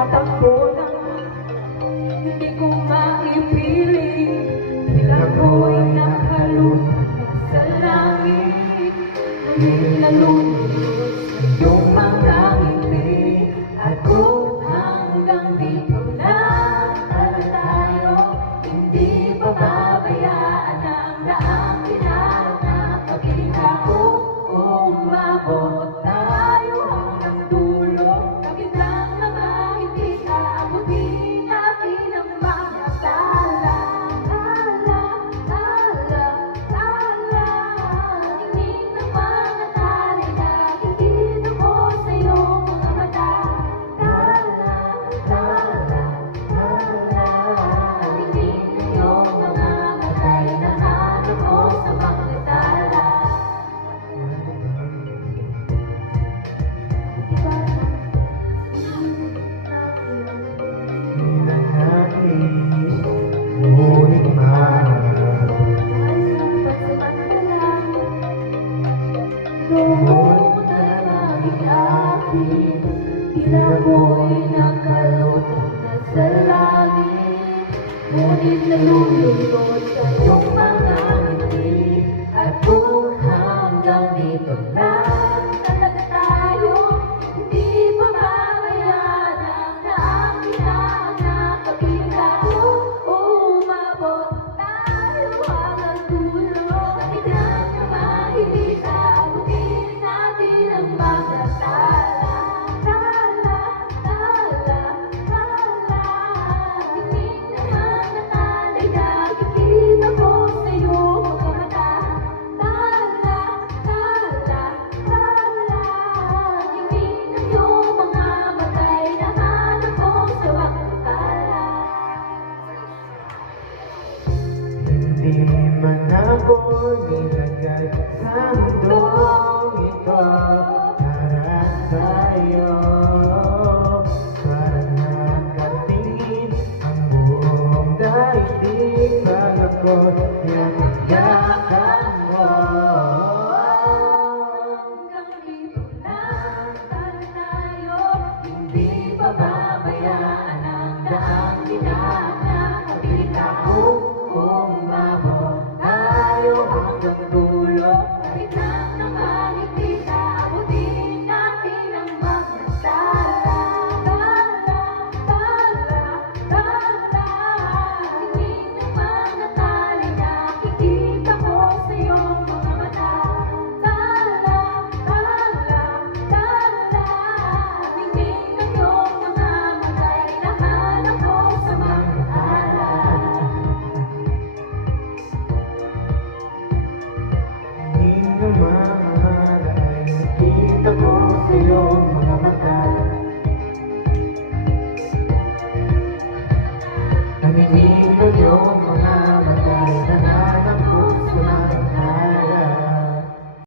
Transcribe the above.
nagtatakbo na hindi ko maipiling. Tila ko'y nakalunod sa langit, ngunit nalulunod sa iyong mga ngiti. At kung hanggang dito lang tayo, hindi pababayaan ang daang pinarap na pag-ibig ko. Umabot tayo hanggang dulo, kapit lang naman hindi aabutin natin ang mga tala. Tala, tala, tala, tingin ng mga tali na kikita ko sa iyong mga mata. Tala, tala, tala, tingin ng iyong mga matay na hanap ko sa mga tala. Ngunit mahal, Noong nalangin akin, tila ko'y nakalutang na sa langit, ngunit nalulunod sa iyong mga ngiti. At kung hanggang dito lang talaga tayo, hindi pababayaan ang daang hinahanap pag-ibig ko. Umabot tayo hanggang dulo, kapit lang naman hindi aabutin natin ang mga tala. Tala, tala, tala, tingin naman na tala'y nakikita ko sa iyong mga mata. Tala, tala, tala, tingin ng iyong mga matay na hanap ko sa mga tala. hindi man ako nilagay sa mundong ito para sa'yo. Parang nakatingin ang buong daigdig pag ako'y yakap mo. Hanggang dito lang tayo, hindi pababayaan ang daang hinahanap pag-ibig ko. Umabot tayo hanggang dulo, kahit lang naman hindi aabutin natin ang mga tala. Tala, tala, tala, tingin ng mga tali na kikita ko sa iyong mga mata. Tala, tala, tala, tingin ng iyong mga matay na hanap ko sa mga tala. Hindi naman